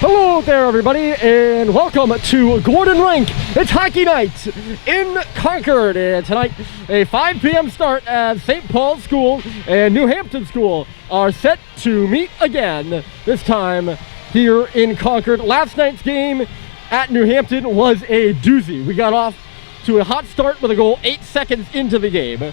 Hello there, everybody, and welcome to Gordon Rink. It's hockey night in Concord, and tonight a 5 p.m. start as St. Paul's School and New Hampton School are set to meet again, this time here in Concord. Last night's game at New Hampton was a doozy. We got off to a hot start with a goal 8 seconds into the game,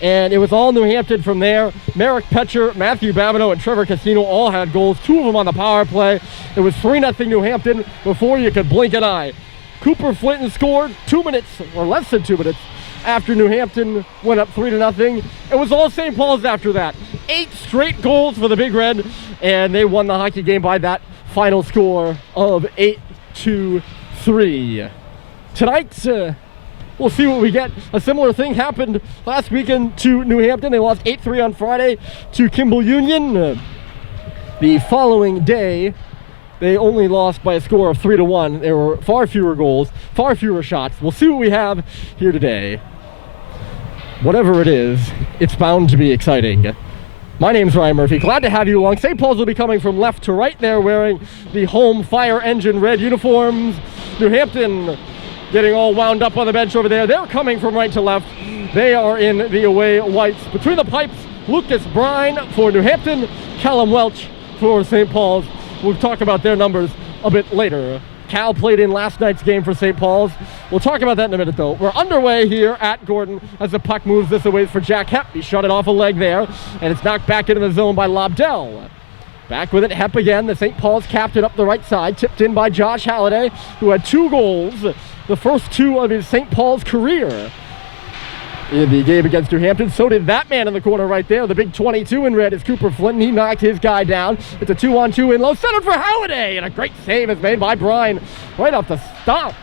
and it was all New Hampton from there. Merrick Petcher, Matthew Babineau, and Trevor Casino all had goals, 2 of them on the power play. It was 3-0 New Hampton before you could blink an eye. Cooper Flinton scored 2 minutes, or less than 2 minutes, after New Hampton went up 3-0. It was all St. Paul's after that. 8 straight goals for the Big Red, and they won the hockey game by that final score of 8-3. Tonight, we'll see what we get. A similar thing happened last weekend to New Hampton. They lost 8-3 on Friday to Kimball Union. The following day, they only lost by a score of 3-1. There were far fewer goals, far fewer shots. We'll see what we have here today. Whatever it is, it's bound to be exciting. My name's Ryan Murphy. Glad to have you along. St. Paul's will be coming from left to right. They're wearing the home fire engine red uniforms. New Hampton getting all wound up on the bench over there. They're coming from right to left. They are in the away whites. Between the pipes, Lucas Brine for New Hampton, Callum Welch for St. Paul's. We'll talk about their numbers a bit later. Cal played in last night's game for St. Paul's. We'll talk about that in a minute, though. We're underway here at Gordon as the puck moves this away for Jack Hepp. He shot it off a leg there, and it's knocked back into the zone by Lobdell. Back with it, Hepp again, the St. Paul's captain up the right side, tipped in by Josh Halliday, who had 2 goals, the first 2 of his St. Paul's career in the game against New Hampton. So did that man in the corner right there. The big 22 in red is Cooper Flinton. He knocked his guy down. It's a 2-on-2 in low, centered for Halliday, and a great save is made by Brine right off the start.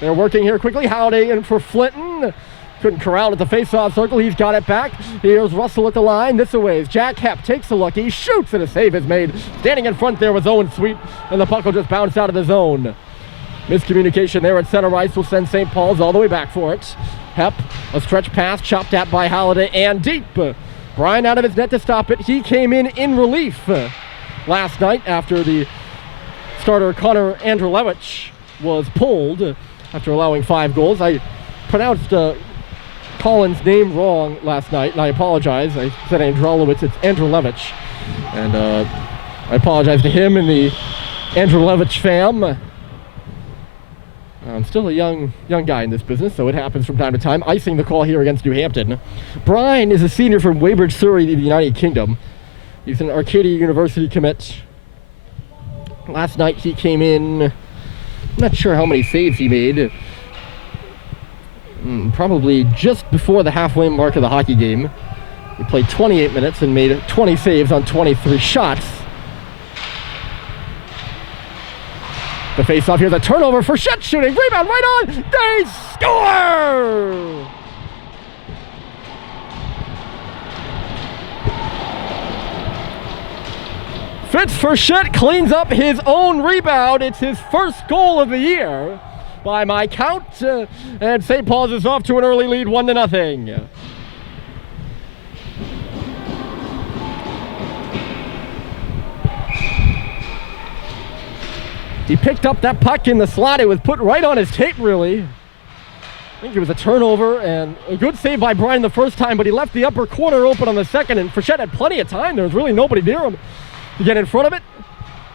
They're working here quickly. Halliday in for Flinton. Couldn't corral at the face-off circle. He's got it back. Here's Russell at the line. This away is Jack Hepp. Takes a look. He shoots, and a save is made. Standing in front there was Owen Sweet, and the puck will just bounce out of the zone. Miscommunication there at center ice will send St. Paul's all the way back for it. Hepp, a stretch pass, chopped at by Halliday, and deep. Brine out of his net to stop it. He came in relief last night after the starter Connor Andrelewicz was pulled after allowing 5 goals. I pronounced Colin's name wrong last night, and I apologize. I said Andrelewicz, it's Andrelewicz. And I apologize to him and the Andrelewicz fam. I'm still a young guy in this business, so it happens from time to time. Icing the call here against New Hampton. Brine is a senior from Weybridge, Surrey, in the United Kingdom. He's an Arcadia University commit. Last night he came in, I'm not sure how many saves he made. Probably just before the halfway mark of the hockey game. He played 28 minutes and made 20 saves on 23 shots. The face-off, here's a turnover for Shet shooting. Rebound right on. They score! Fitz for Shet cleans up his own rebound. It's his first goal of the year by my count. And St. Paul's is off to an early lead, 1-0. He picked up that puck in the slot. It was put right on his tape, really. I think it was a turnover and a good save by Brine the first time, but he left the upper corner open on the second, and Frechette had plenty of time. There was really nobody near him to get in front of it.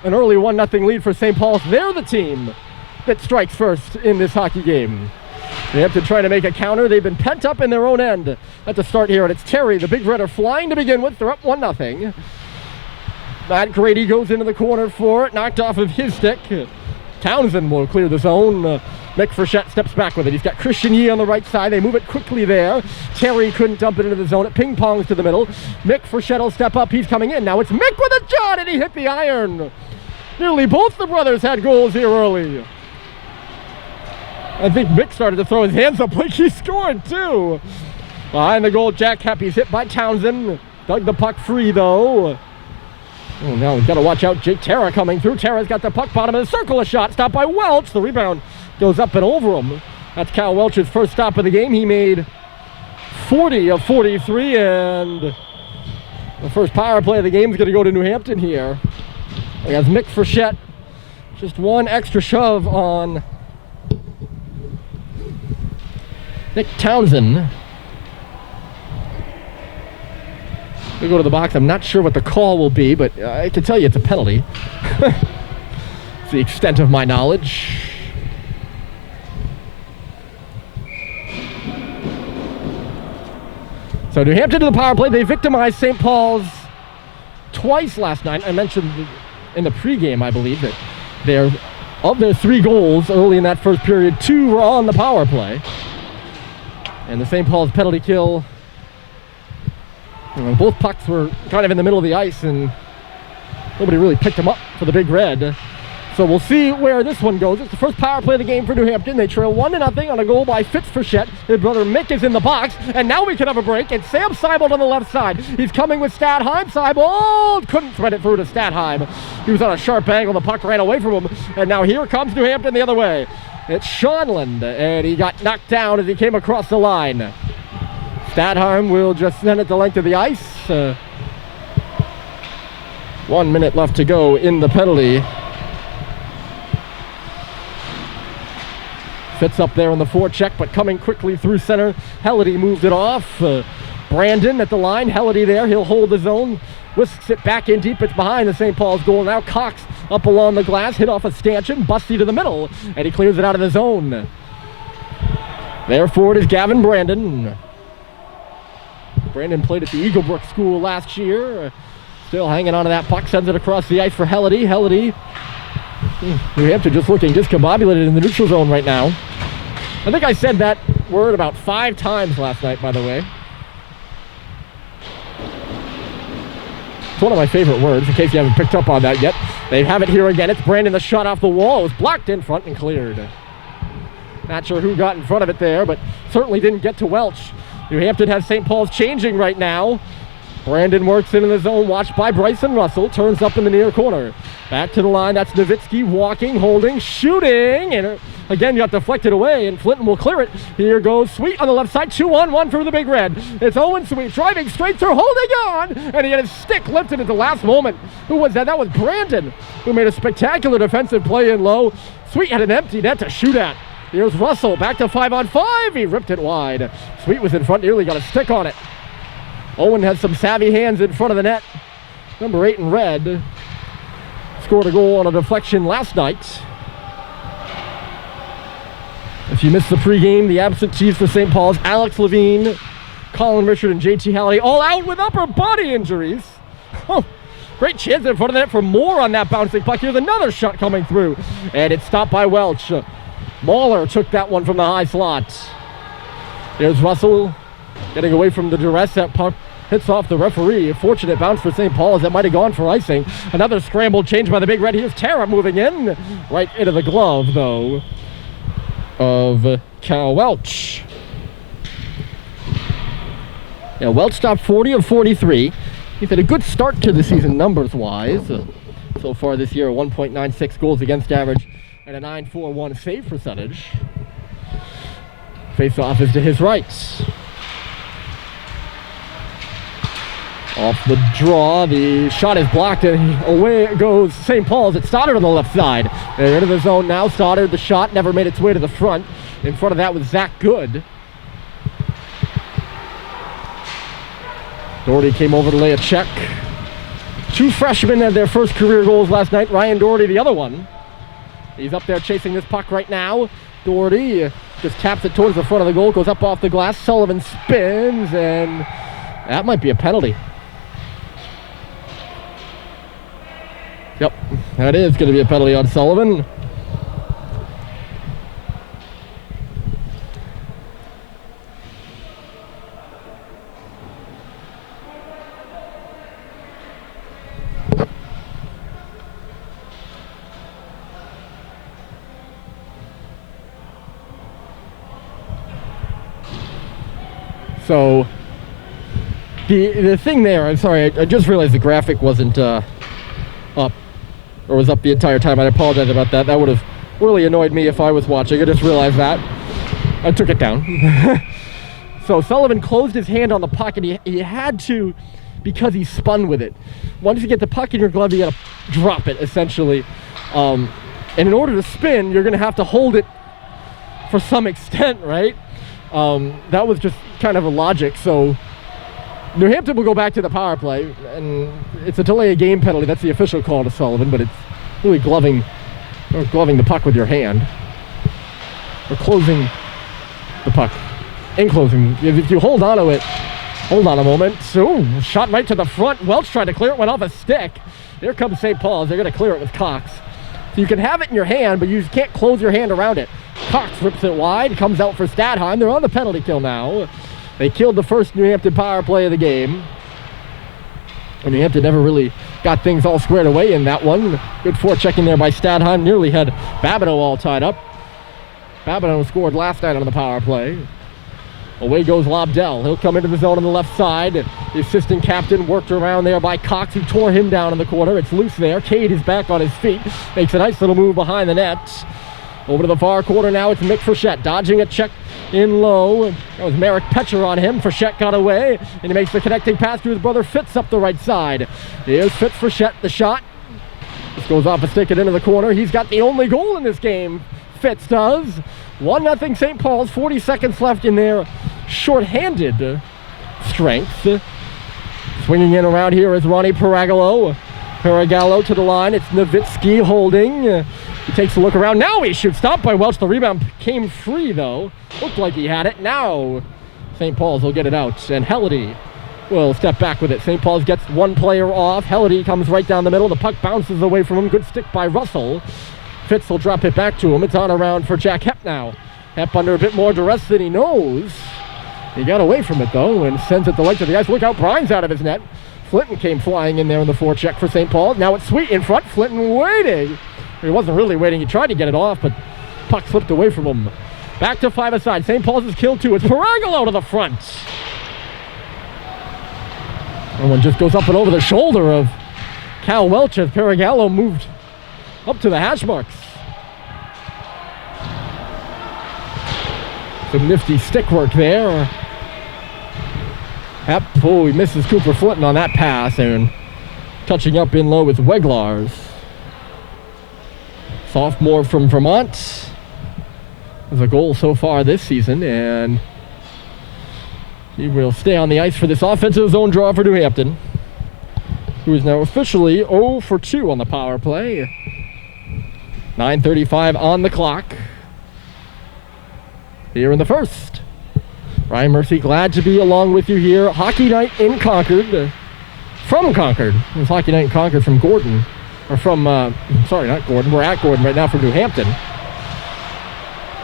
An early 1-0 lead for St. Paul's. They're the team that strikes first in this hockey game. They have to try to make a counter. They've been pent up in their own end at the start here, and it's Terry, the Big Red, are flying to begin with. They're up 1-0. Matt Grady goes into the corner for it, knocked off of his stick. Townsend will clear the zone. Mick Frechette steps back with it. He's got Christian Yee on the right side. They move it quickly there. Terry couldn't dump it into the zone. It ping-pongs to the middle. Mick Frechette will step up. He's coming in. Now it's Mick with a shot, and he hit the iron. Nearly both the brothers had goals here early. I think Mick started to throw his hands up like he scored, too. Behind the goal, Jack Hepp. He's hit by Townsend. Dug the puck free, though. Oh, now we've got to watch out. Jake Terra coming through. Terra's got the puck, bottom of the circle, a shot. Stopped by Welch. The rebound goes up and over him. That's Cal Welch's first stop of the game. He made 40 of 43, and the first power play of the game is going to go to New Hampton here. He has Mick Frechette. Just one extra shove on Nick Townsend. We go to the box. I'm not sure what the call will be, but I can tell you it's a penalty. It's the extent of my knowledge. So New Hampton to the power play. They victimized St. Paul's twice last night. I mentioned in the pregame, I believe, that of their 3 goals early in that first period, 2 were on the power play. And the St. Paul's penalty kill, both pucks were kind of in the middle of the ice and nobody really picked them up for the Big Red. So we'll see where this one goes. It's the first power play of the game for New Hampton. They trail 1-0 on a goal by Frechette. His brother Mick is in the box, and now we can have a break. It's Sam Seibold on the left side. He's coming with Stadheim. Seibold couldn't thread it through to Stadheim. He was on a sharp angle. The puck ran away from him, and now here comes New Hampton the other way. It's Schonland, and he got knocked down as he came across the line. Stadheim will just send it the length of the ice. 1 minute left to go in the penalty. Fits up there on the forecheck, but coming quickly through center. Helledy moved it off. Brandon at the line. Helledy there. He'll hold the zone. Whisks it back in deep. It's behind the St. Paul's goal. Now Cox up along the glass. Hit off a stanchion. Busty to the middle. And he clears it out of the zone. There forward is Gavin Brandon. Brandon played at the Eaglebrook School last year. Still hanging on to that puck. Sends it across the ice for Helledy. Helledy. New Hampton just looking discombobulated in the neutral zone right now. I think I said that word about 5 times last night, by the way. It's one of my favorite words, in case you haven't picked up on that yet. They have it here again. It's Brandon, the shot off the wall. It was blocked in front and cleared. Not sure who got in front of it there, but certainly didn't get to Welch. New Hampton has St. Paul's changing right now. Brandon works into the zone, watched by Bryson Russell, turns up in the near corner. Back to the line, that's Nowitzki, walking, holding, shooting, and again got deflected away, and Flinton will clear it. Here goes Sweet on the left side, 2-on-1 for the Big Red. It's Owen Sweet, driving straight through, holding on, and he had his stick lifted at the last moment. Who was that? That was Brandon, who made a spectacular defensive play in low. Sweet had an empty net to shoot at. Here's Russell, back to 5-on-5, he ripped it wide. Sweet was in front, nearly got a stick on it. Owen has some savvy hands in front of the net. Number 8 in red. Scored a goal on a deflection last night. If you missed the pregame, the absentees for St. Paul's, Alex Levine, Colin Richard, and JT Halliday, all out with upper body injuries. Oh, great chance in front of the net for more on that bouncing puck. Here's another shot coming through, and it's stopped by Welch. Mahler took that one from the high slot. There's Russell getting away from the duress. That puck hits off the referee. A fortunate bounce for St. Paul's. That might have gone for icing. Another scramble change by the Big Red. Here's Tara moving in. Right into the glove, though, of Cal Welch. Yeah, Welch stopped 40 of 43. He's had a good start to the season numbers-wise. So far this year, 1.96 goals against average and a .941 save percentage. Face-off is to his right. Off the draw, the shot is blocked, and away goes St. Paul's. It's Stoddard on the left side. They're into the zone now. Stoddard, the shot never made its way to the front. In front of that was Zach Good. Doherty came over to lay a check. 2 freshmen had their first career goals last night. Ryan Doherty, the other one. He's up there chasing this puck right now. Doherty just taps it towards the front of the goal, goes up off the glass. Sullivan spins, and that might be a penalty. Yep, that is going to be a penalty on Sullivan. So the thing there, I'm sorry, I just realized the graphic wasn't up, or was up the entire time. I apologize about that. That would have really annoyed me if I was watching. I just realized that. I took it down. So Sullivan closed his hand on the puck, and he had to because he spun with it. Once you get the puck in your glove, you got to drop it, essentially. And in order to spin, you're going to have to hold it for some extent, right? That was just kind of a logic. So New Hampton will go back to the power play, and it's a delay of game penalty. That's the official call to Sullivan, but it's really gloving the puck with your hand, or closing the puck. Enclosing. If you hold on to it, hold on a moment. So, shot right to the front. Welch tried to clear it, went off a stick. Here comes St. Paul's. They're going to clear it with Cox. So you can have it in your hand, but you can't close your hand around it. Cox rips it wide, comes out for Stadheim. They're on the penalty kill now. They killed the first New Hampton power play of the game. And New Hampton never really got things all squared away in that one. Good forechecking there by Stadheim. Nearly had Babineau all tied up. Babineau scored last night on the power play. Away goes Lobdell. He'll come into the zone on the left side. The assistant captain worked around there by Cox, who tore him down in the corner. It's loose there. Cade is back on his feet. Makes a nice little move behind the net. Over to the far corner now, it's Mick Frechette dodging a check in low. That was Merrick Petcher on him. Frechette got away, and he makes the connecting pass to his brother Fitz up the right side. Here's Fitz Frechette, the shot. This goes off a stick and into the corner. He's got the only goal in this game. Fitz does. 1-0 St. Paul's, 40 seconds left in their short-handed strength. Swinging in around here is Ronnie Paragallo. Paragallo to the line. It's Nowitzki holding. He takes a look around. Now he shoots. Stopped by Welch. The rebound came free, though. Looked like he had it. Now St. Paul's will get it out. And Helledy will step back with it. St. Paul's gets one player off. Helledy comes right down the middle. The puck bounces away from him. Good stick by Russell. Fitz will drop it back to him. It's on around for Jack Hepp now. Hepp under a bit more duress than he knows. He got away from it, though, and sends it the length of the ice. Look out, Brine's out of his net. Flinton came flying in there in the forecheck for St. Paul. Now it's Sweet in front. Flinton waiting. He wasn't really waiting. He tried to get it off, but puck slipped away from him. Back to 5 aside. St. Paul's is killed too. It's Paragallo to the front. And one just goes up and over the shoulder of Cal Welch as Paragallo moved up to the hash marks. Some nifty stick work there. Oh, he misses Cooper Flinton on that pass, and touching up in low with Weglars. Sophomore from Vermont. Has a goal so far this season, and he will stay on the ice for this offensive zone draw for New Hampton, who is now officially 0 for 2 on the power play. 9:35 on the clock here in the first. Ryan Murphy, glad to be along with you here. Hockey night in Concord. From Concord. It was Hockey night in Concord from Gordon. Or from, sorry, not Gordon. We're at Gordon right now from New Hampton.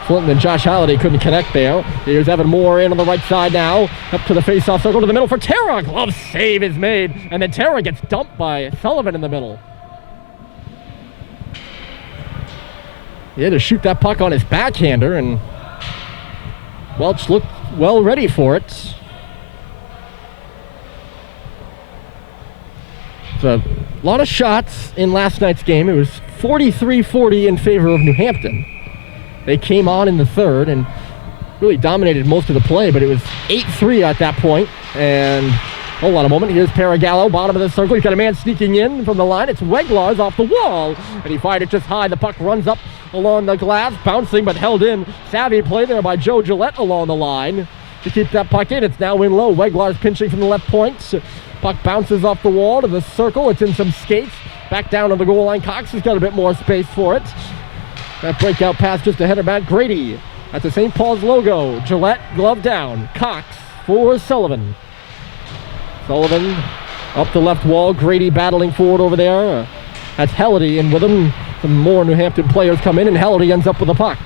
Flinton and Josh Halliday couldn't connect there. Here's Evan Moore in on the right side now. Up to the face-off circle to the middle for Terra. Glove save is made. And then Terra gets dumped by Sullivan in the middle. He had to shoot that puck on his backhander, and Welch looked well ready for it. So, a lot of shots in last night's game. It was 43-40 in favor of New Hampton. They came on in the third and really dominated most of the play, but it was 8-3 at that point. And hold on a moment. Here's Paragallo, bottom of the circle. He's got a man sneaking in from the line. It's Weglars off the wall, and he fired it just high. The puck runs up along the glass, bouncing but held in. Savvy play there by Joe Gillette along the line to keep that puck in. It's now in low. Weglars pinching from the left point. Puck bounces off the wall to the circle. It's in some skates. Back down on the goal line. Cox has got a bit more space for it. That breakout pass just ahead of Matt Grady at the St. Paul's logo. Gillette, glove down. Cox for Sullivan. Sullivan up the left wall. Grady battling forward over there. That's Helledy in with him. Some more New Hampton players come in, and Helledy ends up with the puck.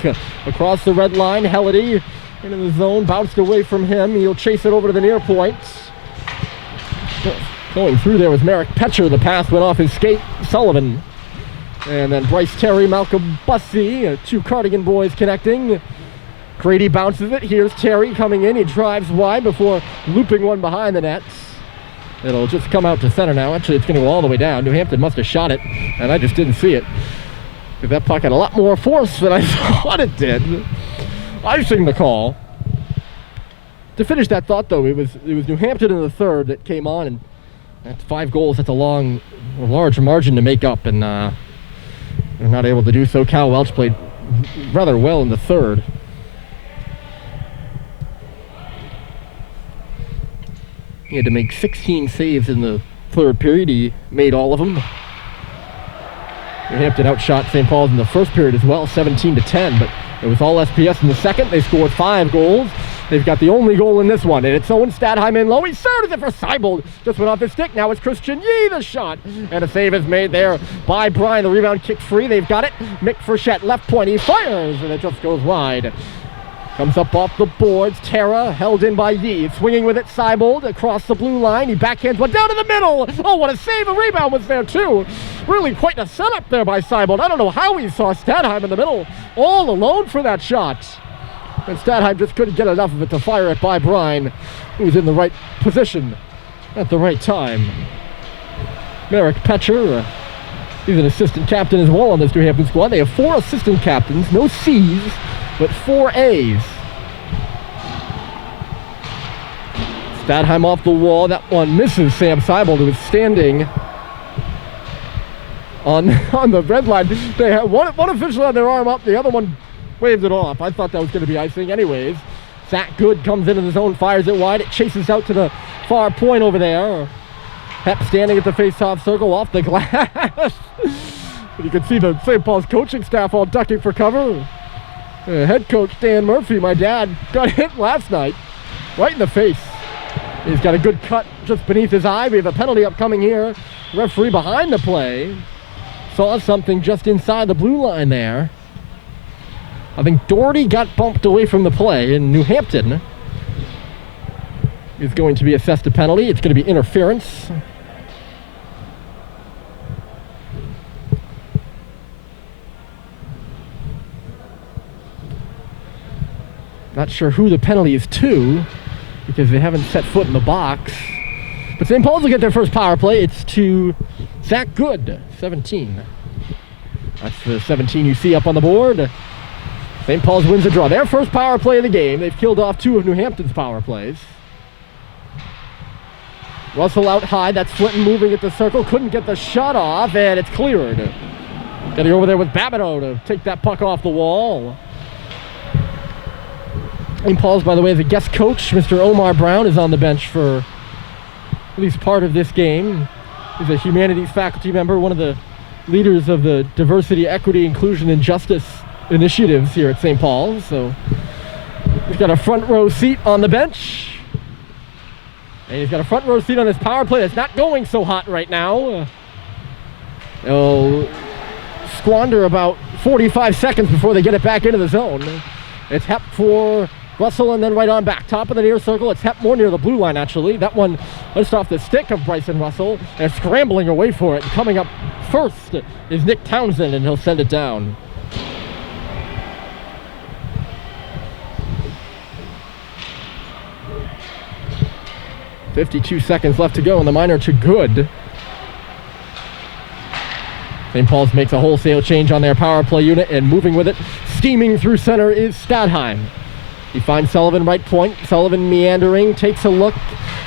Across the red line, Helledy into the zone, bounced away from him. He'll chase it over to the near point. Going through there was Merrick Petcher. The pass went off his skate. Sullivan. And then Bryce Terry, Malcolm Bussey, two Cardigan boys connecting. Grady bounces it. Here's Terry coming in. He drives wide before looping one behind the nets. It'll just come out to center now. Actually, it's going to go all the way down. New Hampton must have shot it, and I just didn't see it. That puck had a lot more force than I thought it did. Icing the call. To finish that thought, though, it was New Hampton in the third that came on and That's 5 goals. That's a large margin to make up, and they're not able to do so. Cal Welch played rather well in the third. He had to make 16 saves in the third period. He made all of them. New Hampton outshot St. Paul's in the first period as well, 17-10, but it was all SPS in the second. They scored 5 goals. They've got the only goal in this one, and it's Owen Stadheim in low. He started it for Seibold. Just went off his stick. Now it's Christian Yee, the shot. And a save is made there by Bryan. The rebound kicked free. They've got it. Mick Frechette, left point. He fires, and it just goes wide. Comes up off the boards. Terra held in by Yee. Swinging with it, Seibold across the blue line. He backhands one down to the middle. Oh, what a save. A rebound was there, too. Really quite a setup there by Seibold. I don't know how he saw Stadheim in the middle all alone for that shot. And Stadheim just couldn't get enough of it to fire it by Bryan, who was in the right position at the right time. Merrick Petcher, he's an assistant captain as well on this New Hampton squad. They have 4 assistant captains, no C's, but 4 A's. Stadheim off the wall. That one misses Sam Seibold, who was standing on the red line. They had one official had their arm up, the other one waved it off. I thought that was going to be icing anyways. Zach Good comes into the zone, fires it wide. It chases out to the far point over there. Hep standing at the face-off circle off the glass. You can see the St. Paul's coaching staff all ducking for cover. Head coach Dan Murphy, my dad, got hit last night right in the face. He's got a good cut just beneath his eye. We have a penalty upcoming here. Referee behind the play saw something just inside the blue line there. I think Doherty got bumped away from the play, and New Hampton is going to be assessed a penalty. It's going to be interference. Not sure who the penalty is to, because they haven't set foot in the box. But St. Paul's will get their first power play. It's to Zach Good, 17. That's the 17 you see up on the board. St. Paul's wins a draw. Their first power play of the game. They've killed off 2 of New Hampton's power plays. Russell out high. That's Flinton moving at the circle. Couldn't get the shot off, and it's cleared. Getting over there with Babineau to take that puck off the wall. St. Paul's, by the way, the guest coach, Mr. Omar Brown, is on the bench for at least part of this game. He's a humanities faculty member, one of the leaders of the Diversity, Equity, Inclusion, and Justice initiatives here at St. Paul's. So he's got a front row seat on the bench, and he's got a front row seat on his power play that's not going so hot right now. They'll squander about 45 seconds before they get it back into the zone. It's Hep for Russell, and then right on back. Top of the near circle, it's Hep more near the blue line, actually. That one just off the stick of Bryson Russell. They're scrambling away for it. Coming up first is Nick Townsend, and he'll send it down. 52 seconds left to go, and the minor to Good. St. Paul's makes a wholesale change on their power play unit, and moving with it, steaming through center is Stadheim. He finds Sullivan right point. Sullivan meandering, takes a look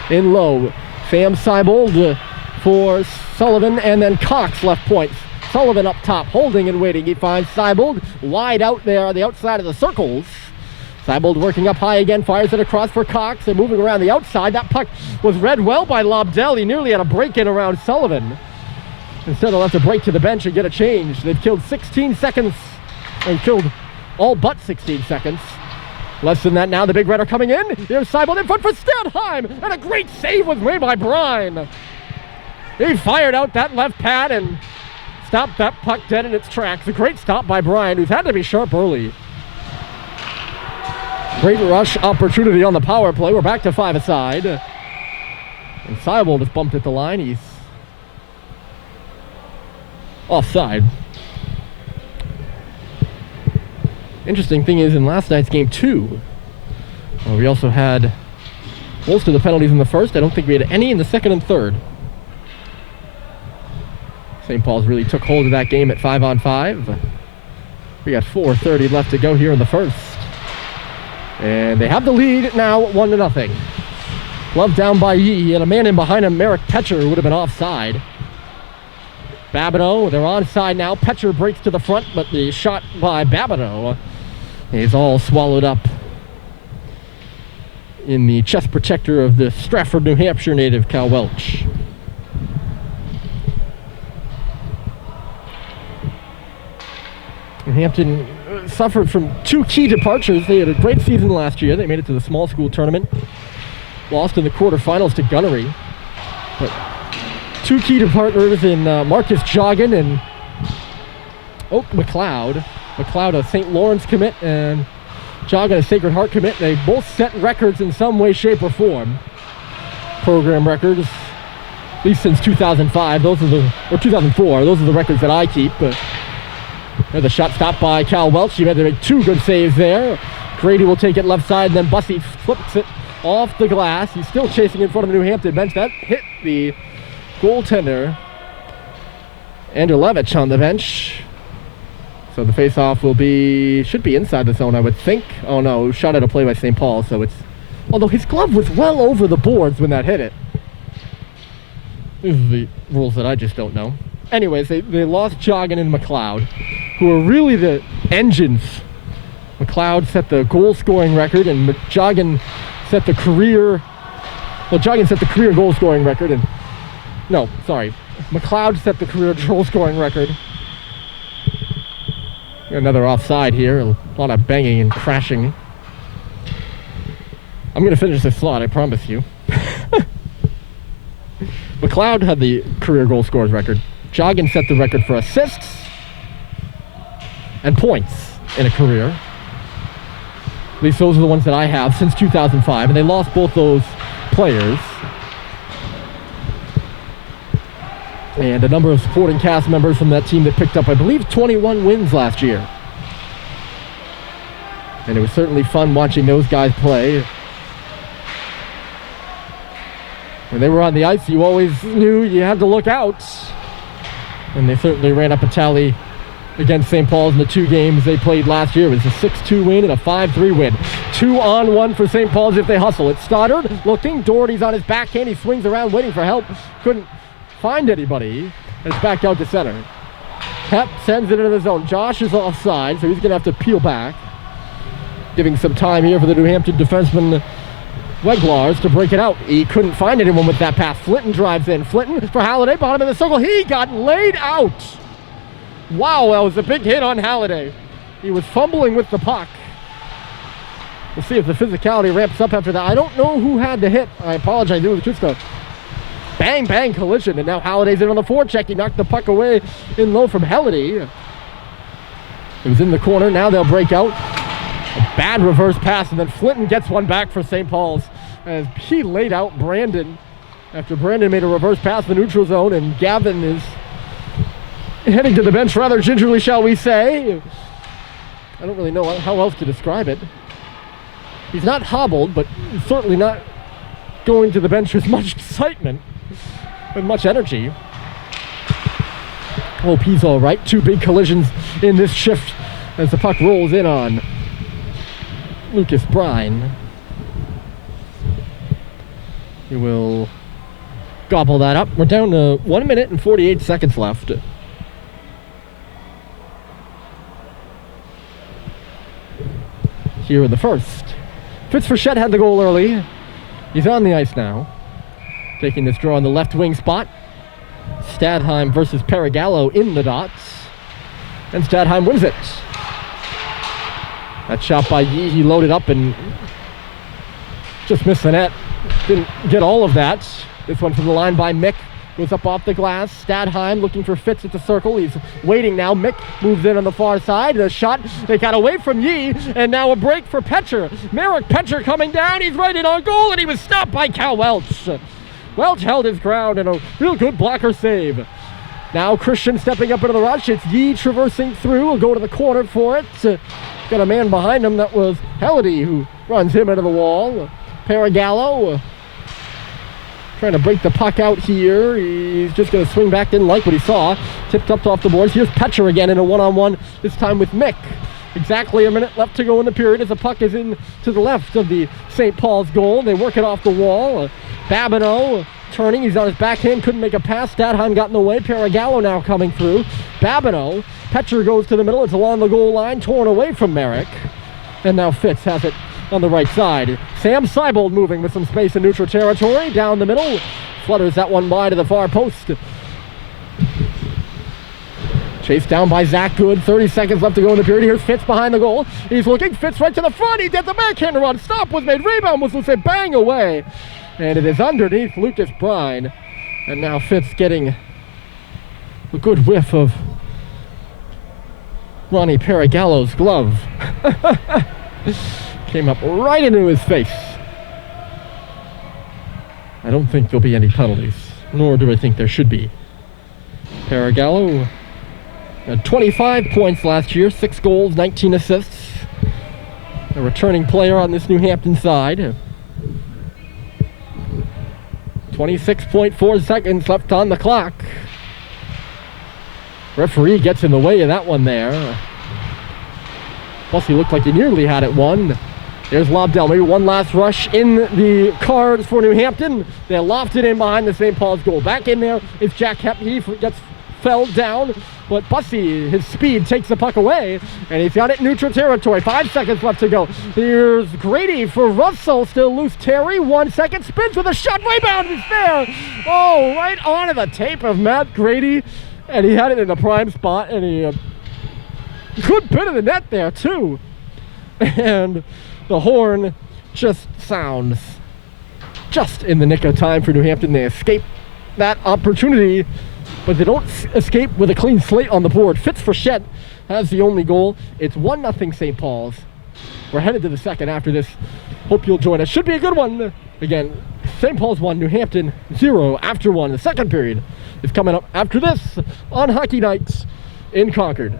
in low. Sam Seibold for Sullivan, and then Cox left point. Sullivan up top, holding and waiting. He finds Seibold wide out there on the outside of the circles. Seibold working up high again, fires it across for Cox. They're moving around the outside. That puck was read well by Lobdell. He nearly had a break-in around Sullivan. Instead, they'll have to break to the bench and get a change. They've killed 16 seconds, and killed all but 16 seconds. Less than that now, the Big Redder coming in. Here's Seibold in front for Stadheim, and a great save was made by Bryan. He fired out that left pad and stopped that puck dead in its tracks. A great stop by Bryan, who's had to be sharp early. Great rush opportunity on the power play. We're back to 5 aside. And Seibold is bumped at the line. He's offside. Interesting thing is, in last night's game 2, we also had most of the penalties in the first. I don't think we had any in the second and third. St. Paul's really took hold of that game at 5-on-5. We got 4:30 left to go here in the first. And they have the lead now, 1-0. Love down by Yee. He had a man in behind him. Merrick Petcher would have been offside. Babineau, they're onside now. Petcher breaks to the front, but the shot by Babineau is all swallowed up in the chest protector of the Stratford, New Hampshire native, Cal Welch. Hampton suffered from two key departures. They had a great season last year. They made it to the small school tournament. Lost in the quarterfinals to Gunnery. But two key departures in Marcus Joggin and Oak McLeod. McLeod, a St. Lawrence commit, and Joggin, a Sacred Heart commit. They both set records in some way, shape, or form. Program records, at least since 2005. Or 2004. Those are the records that I keep. There's a shot stopped by Cal Welch. He had to make two good saves there. Grady will take it left side, and then Bussey flips it off the glass. He's still chasing in front of the New Hampton bench. That hit the goaltender, Andrew Levitch, on the bench. So the face-off should be inside the zone, I would think. Oh no, shot at a play by St. Paul, so it's... Although his glove was well over the boards when that hit it. These are the rules that I just don't know. Anyways, they lost Joggin and McLeod, who are really the engines. McLeod set the goal-scoring record, and Joggin set the career... Well, Joggin set the career goal-scoring record, and... No, sorry. McLeod set the career goal-scoring record. Another offside here. A lot of banging and crashing. I'm going to finish this slot, I promise you. McLeod had the career goal scorers record. Joggin set the record for assists and points in a career. At least those are the ones that I have since 2005, and they lost both those players. And a number of supporting cast members from that team that picked up, I believe, 21 wins last year. And it was certainly fun watching those guys play. When they were on the ice, you always knew you had to look out. And they certainly ran up a tally against St. Paul's in the two games they played last year. It was a 6-2 win and a 5-3 win. 2-on-1 for St. Paul's if they hustle. It's Stoddard looking. Doherty's on his backhand. He swings around waiting for help. Couldn't find anybody. It's back out to center. Hep sends it into the zone. Josh is offside, so he's going to have to peel back. Giving some time here for the New Hampton defenseman Weglars to break it out. He couldn't find anyone with that pass. Flinton drives in. Flinton for Halliday, bottom of the circle. He got laid out. Wow, that was a big hit on Halliday. He was fumbling with the puck. We'll see if the physicality ramps up after that. I don't know who had the hit. I apologize. It was just a bang collision, and now Halliday's in on the forecheck. He knocked the puck away in low from Halliday. It was in the corner. Now they'll break out. A bad reverse pass, and then Flinton gets one back for St. Paul's as he laid out Brandon after Brandon made a reverse pass in the neutral zone, and Gavin is heading to the bench rather gingerly, shall we say. I don't really know how else to describe it. He's not hobbled, but certainly not going to the bench with much excitement and much energy. Hope he's all right. Two big collisions in this shift as the puck rolls in on Lucas Brine. He will gobble that up. We're down to 1 minute and 48 seconds left. Here in the first. Fitzfrechette had the goal early. He's on the ice now. Taking this draw on the left wing spot. Stadheim versus Paragallo in the dots. And Stadheim wins it. That shot by Yee, he loaded up and just missed the net. Didn't get all of that. This one from the line by Mick. Goes up off the glass. Stadheim looking for Fitz at the circle. He's waiting now. Mick moves in on the far side. The shot, they got away from Yee. And now a break for Petcher. Merrick Petcher coming down. He's right in on goal, and he was stopped by Cal Welch. Welch held his ground and a real good blocker save. Now Christian stepping up into the rush. It's Yee traversing through. Will go to the corner for it. Got a man behind him. That was Halliday who runs him into the wall. Paragallo trying to break the puck out here. He's just going to swing back. Didn't like what he saw. Tipped up off the boards. Here's Petcher again in a one-on-one, this time with Mick. Exactly a minute left to go in the period as the puck is in to the left of the St. Paul's goal. They work it off the wall. Babineau turning, he's on his backhand, couldn't make a pass. Stadheim got in the way. Paragallo now coming through. Babineau, Petcher goes to the middle, it's along the goal line, torn away from Merrick. And now Fitz has it on the right side. Sam Seibold moving with some space in neutral territory, down the middle. Flutters that one wide to the far post. Chased down by Zach Good. 30 seconds left to go in the period. Here's Fitz behind the goal. He's looking. Fitz right to the front. He did the backhand run. Stop was made. Rebound was loose. Bang away. And it is underneath Lucas Brine. And now Fitz getting a good whiff of Ronnie Paragallo's glove. Came up right into his face. I don't think there'll be any penalties, nor do I think there should be. Paragallo had 25 points last year, 6 goals, 19 assists. A returning player on this New Hampton side. 26.4 seconds left on the clock. Referee gets in the way of that one there. Plus he looked like he nearly had it won. There's Lobdell, maybe one last rush in the cards for New Hampton. They lofted in behind the St. Paul's goal. Back in there is Jack Hepp. He gets fell down, but Bussey, his speed, takes the puck away, and he's got it in neutral territory. 5 seconds left to go. Here's Grady for Russell, still loose. Terry, 1 second, spins with a shot, rebound is there. Oh, right onto the tape of Matt Grady, and he had it in the prime spot, and he good bit of the net there too. And the horn just sounds just in the nick of time for New Hampton. They escape that opportunity, but they don't escape with a clean slate on the board. Fitz Frechette has the only goal. It's 1-0 St. Paul's. We're headed to the second after this. Hope you'll join us. Should be a good one. Again, St. Paul's 1, New Hampton 0 after 1. The second period is coming up after this on Hockey Nights in Concord.